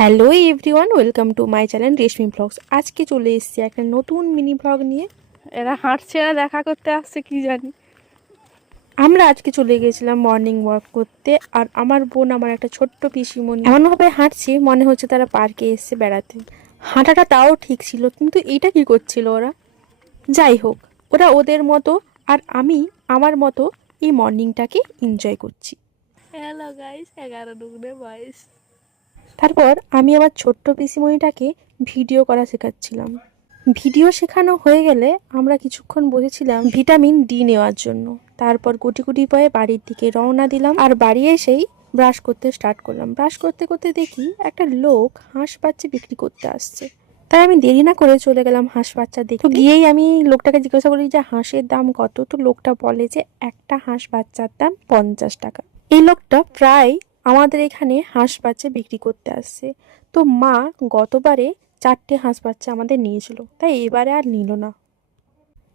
Hello everyone, welcome to my channel Reshmi blogs. আজকে চলে এসেছি একটা নতুন মিনি ব্লগ নিয়ে। এরা হাঁটছে না, দেখা করতে আসছে কি জানি। আমরা আজকে চলে গেছিলাম মর্নিং ওয়াক করতে, আর আমার বোন আমার একটা ছোট্ট পিসিমণি এমনভাবে হাঁটছে মনে হচ্ছে তারা পার্কে এসছে বেড়াতে। হাঁটাটা তাও ঠিক ছিল, কিন্তু এইটা কি করছিল ওরা? যাই হোক, ওরা ওদের মতো আর আমি আমার মতো এই মর্নিংটাকে এনজয় করছি। Hello guys, 11 × 22। তারপর আমি আমার ছোট্ট পিসিমণিটাকে ভিডিও করা শেখাচ্ছিলাম। ভিডিও শেখানো হয়ে গেলে আমরা কিছুক্ষণ বসেছিলাম ভিটামিন ডি নেওয়ার জন্য। তারপর গুটি গুটি পায়ে বাড়ির দিকে রওনা দিলাম, আর বাড়ি এসেই ব্রাশ করতে স্টার্ট করলাম। ব্রাশ করতে করতে দেখি একটা লোক হাঁস বাচ্চা বিক্রি করতে আসছে। তাই আমি দেরি না করে চলে গেলাম হাঁস বাচ্চা দেখতে। গিয়েই আমি লোকটাকে জিজ্ঞাসা করি যে হাঁসের দাম কত। তো লোকটা বলে যে একটা হাঁস বাচ্চার দাম 50 টাকা। এই লোকটা প্রায় আমাদের এখানে হাঁস বাচ্চা বিক্রি করতে আসছে। তো মা গতবারে 4টে হাঁস বাচ্চা আমাদের নিয়েছিল, তাই এবারে আর নিল না।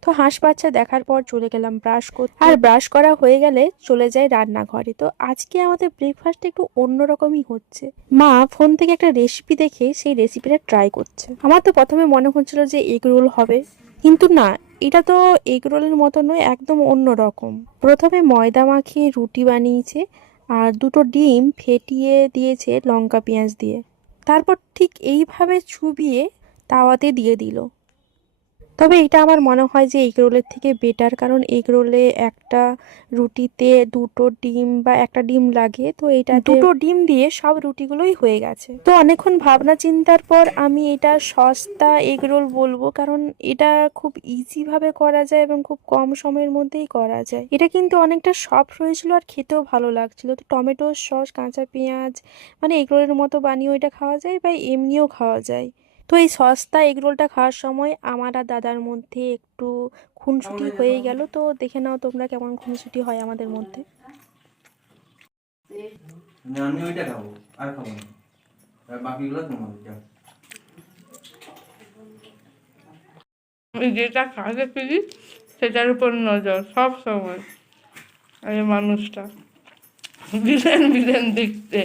তো হাঁস বাচ্চা দেখার পর চলে গেলাম ব্রাশ করতে, আর ব্রাশ করা হয়ে গেলে চলে যাই রান্নাঘরে। তো আজকে আমাদের ব্রেকফাস্ট একটু অন্যরকমই হচ্ছে। মা ফোন থেকে একটা রেসিপি দেখে সেই রেসিপিটা ট্রাই করছে। আমার তো প্রথমে মনে হচ্ছিল যে এগ রোল হবে, কিন্তু না, এটা তো এগ রোলের মতো নয়, একদম অন্য রকম। প্রথমে ময়দা মাখিয়ে রুটি বানিয়েছে, আর দুটো ডিম ফেটিয়ে দিয়েছে লঙ্কা পেঁয়াজ দিয়ে। তারপর ঠিক এইভাবে চুবিয়ে তাওয়াতে দিয়ে দিল। তবে এটা আমার মনে হয় যে এগ রোলের থেকে বেটার, কারণ এগ রোলে একটা রুটিতে দুটো ডিম বা একটা ডিম লাগে, তো এটা দুটো ডিম দিয়ে সব রুটিগুলোই হয়ে গেছে। তো অনেকক্ষণ ভাবনা চিন্তার পর আমি এটা সস্তা এগ রোল বলবো, কারণ এটা খুব ইজিভাবে করা যায় এবং খুব কম সময়ের মধ্যেই করা যায়। এটা কিন্তু অনেকটা সফট হয়েছিল আর খেতেও ভালো লাগছিল। তো টমেটো সস, কাঁচা পেঁয়াজ, মানে এগ রোলের মতো বানিয়েও এটা খাওয়া যায় বা এমনিও খাওয়া যায়। তো এই সস্তা এগরোলটা খাওয়ার সময় আমার আর দাদার মধ্যে একটু খুনসুটি হয়ে গেল। তো দেখে নাও তোমরা কেমন খুনসুটি হয় আমাদের মধ্যে। আমি ওইটা খাবো, আর খাবো না, আর বাকিগুলো তোমার যাও। আমি যেটা কাজে ফিরি সেটার উপর নজর সব সময়। এই মানুষটা বিলেন বিলেন দেখতে।